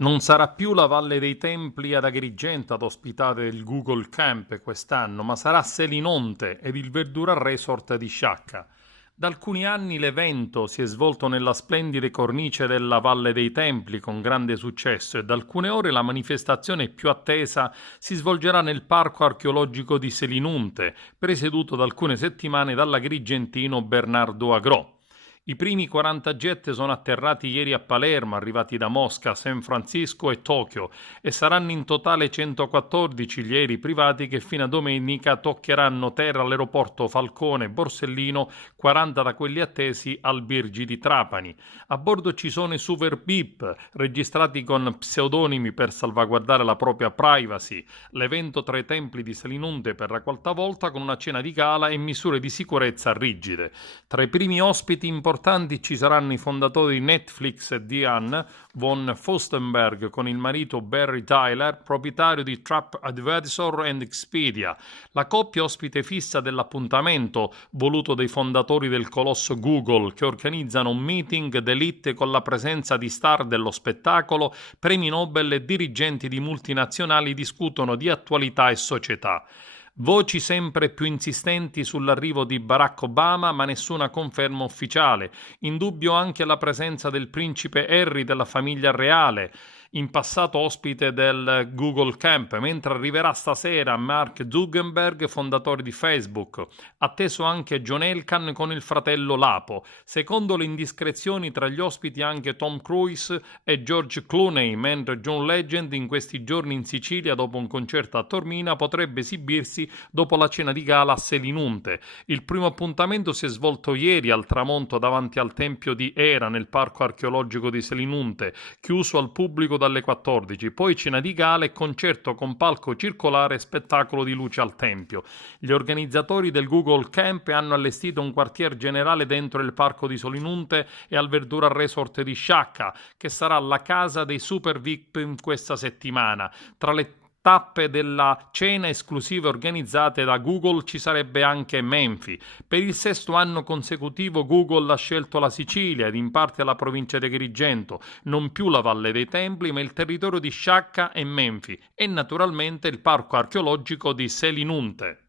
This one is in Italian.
Non sarà più la Valle dei Templi ad Agrigento ad ospitare il Google Camp quest'anno, ma sarà Selinonte ed il Verdura Resort di Sciacca. Da alcuni anni l'evento si è svolto nella splendida cornice della Valle dei Templi con grande successo e da alcune ore la manifestazione più attesa si svolgerà nel parco archeologico di Selinunte, presieduto da alcune settimane dall'agrigentino Bernardo Agrò. I primi 40 jet sono atterrati ieri a Palermo, arrivati da Mosca, San Francisco e Tokyo, e saranno in totale 114 gli aerei privati che fino a domenica toccheranno terra all'aeroporto Falcone Borsellino, 40 da quelli attesi al Birgi di Trapani. A bordo ci sono i Super Beep, registrati con pseudonimi per salvaguardare la propria privacy. L'evento tra i templi di Selinunte per la quarta volta con una cena di gala e misure di sicurezza rigide. Tra i primi ospiti importanti ci saranno i fondatori di Netflix e Diane von Furstenberg con il marito Barry Tyler, proprietario di Trap Advisor and Expedia. La coppia ospite fissa dell'appuntamento, voluto dai fondatori del colosso Google, che organizzano un meeting d'élite con la presenza di star dello spettacolo, premi Nobel e dirigenti di multinazionali discutono di attualità e società. Voci sempre più insistenti sull'arrivo di Barack Obama, ma nessuna conferma ufficiale. In dubbio anche la presenza del principe Harry della famiglia reale, in passato ospite del Google Camp, mentre arriverà stasera Mark Zuckerberg, fondatore di Facebook. Atteso anche John Elkann con il fratello Lapo. Secondo le indiscrezioni tra gli ospiti anche Tom Cruise e George Clooney, mentre John Legend in questi giorni in Sicilia dopo un concerto a Taormina potrebbe esibirsi dopo la cena di gala a Selinunte. Il primo appuntamento si è svolto ieri al tramonto davanti al tempio di Era nel parco archeologico di Selinunte, chiuso al pubblico dalle 14, poi cena di gala e concerto con palco circolare e spettacolo di luce al tempio. Gli organizzatori del Google Camp hanno allestito un quartier generale dentro il parco di Selinunte e al Verdura Resort di Sciacca, che sarà la casa dei super VIP in questa settimana. Tra le tappe della cena esclusive organizzate da Google ci sarebbe anche Menfi. Per il sesto anno consecutivo Google ha scelto la Sicilia ed in parte la provincia di Agrigento, non più la Valle dei Templi, ma il territorio di Sciacca e Menfi e naturalmente il parco archeologico di Selinunte.